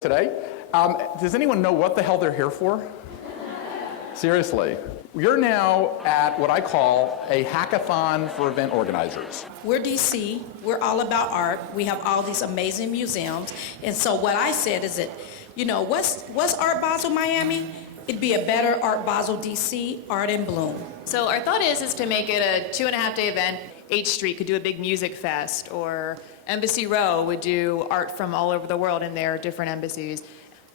Today. Does anyone know what the hell they're here for? Seriously. You're now at what I call a hackathon for event organizers. We're DC, we're all about art, we have all these amazing museums, and so what I said is that, you know, what's Art Basel Miami? It'd be a better Art Basel DC, Art in Bloom. So our thought is to make it a 2.5-day event. H Street could do a big music fest, or Embassy Row would do art from all over the world in their different embassies.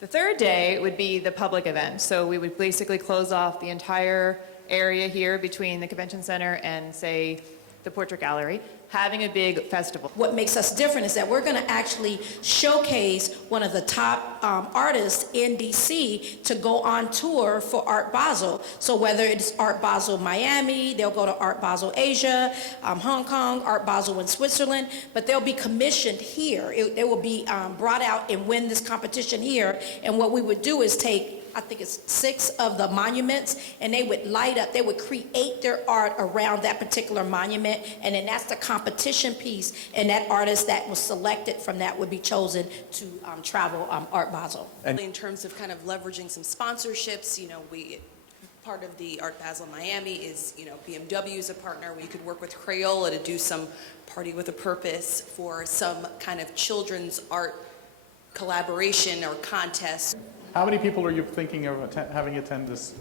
The third day would be the public event. So we would basically close off the entire area here between the convention center and, say, the Portrait Gallery, having a big festival. What makes us different is that we're going to actually showcase one of the top artists in DC to go on tour for Art Basel. So whether it's Art Basel Miami, they'll go to Art Basel Asia, Hong Kong, Art Basel in Switzerland, but they'll be commissioned here. They will be brought out and win this competition here. And what we would do is take, I think it's 6 of the monuments, and they would light up, they would create their art around that particular monument, and then that's the competition piece, and that artist that was selected from that would be chosen to travel Art Basel. And in terms of kind of leveraging some sponsorships, you know, part of the Art Basel Miami is, you know, BMW is a partner. We could work with Crayola to do some Party with a Purpose for some kind of children's art collaboration or contest. How many people are you thinking of having attend this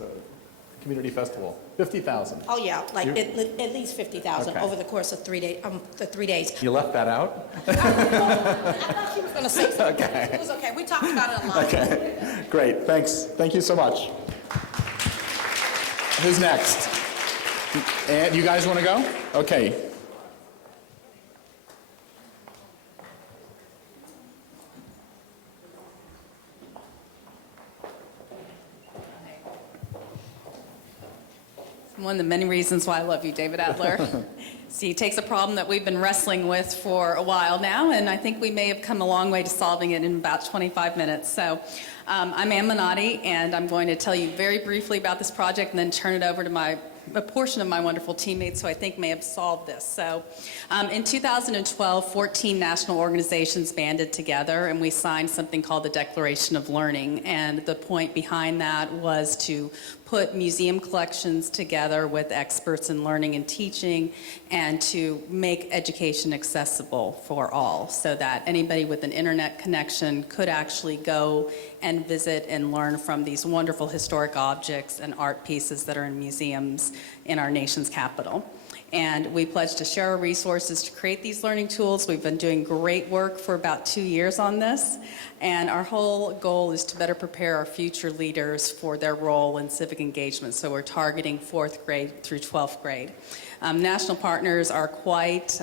community festival? 50,000. Oh yeah, like at least 50,000 Okay. over the course of 3 days. The 3 days. You left that out? I thought she was going to say something. Okay. It was okay. We talked about it a lot. Okay, great, thanks. Thank you so much. Who's next? And you guys want to go? Okay. One of the many reasons why I love you, David Adler. See, it takes a problem that we've been wrestling with for a while now, and I think we may have come a long way to solving it in about 25 minutes. So I'm Ann Minotti, and I'm going to tell you very briefly about this project and then turn it over to a portion of my wonderful teammates who I think may have solved this. So in 2012, 14 national organizations banded together, and we signed something called the Declaration of Learning. And the point behind that was to put museum collections together with experts in learning and teaching, and to make education accessible for all, so that anybody with an internet connection could actually go and visit and learn from these wonderful historic objects and art pieces that are in museums in our nation's capital. And we pledge to share our resources to create these learning tools. We've been doing great work for about 2 years on this. And our whole goal is to better prepare our future leaders for their role in civic engagement. So we're targeting 4th grade through 12th grade. National partners are quite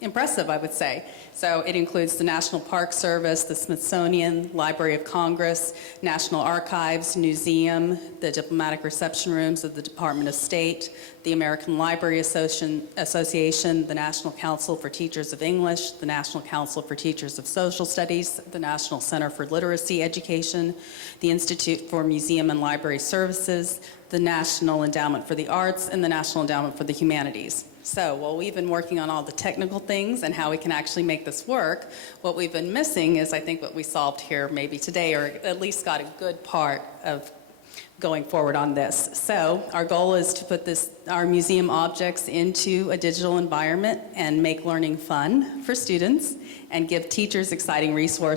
impressive, I would say. So it includes the National Park Service, the Smithsonian, Library of Congress, National Archives, Museum, the diplomatic reception rooms of the Department of State, the American Library Association, the National Council for Teachers of English, the National Council for Teachers of Social Studies, the National Center for Literacy Education, the Institute for Museum and Library Services, the National Endowment for the Arts, and the National Endowment for the Humanities. So while we've been working on all the technical things and how we can actually make this work, what we've been missing is, I think, what we solved here maybe today, or at least got a good part of going forward on this. So our goal is to put our museum objects into a digital environment and make learning fun for students and give teachers exciting resources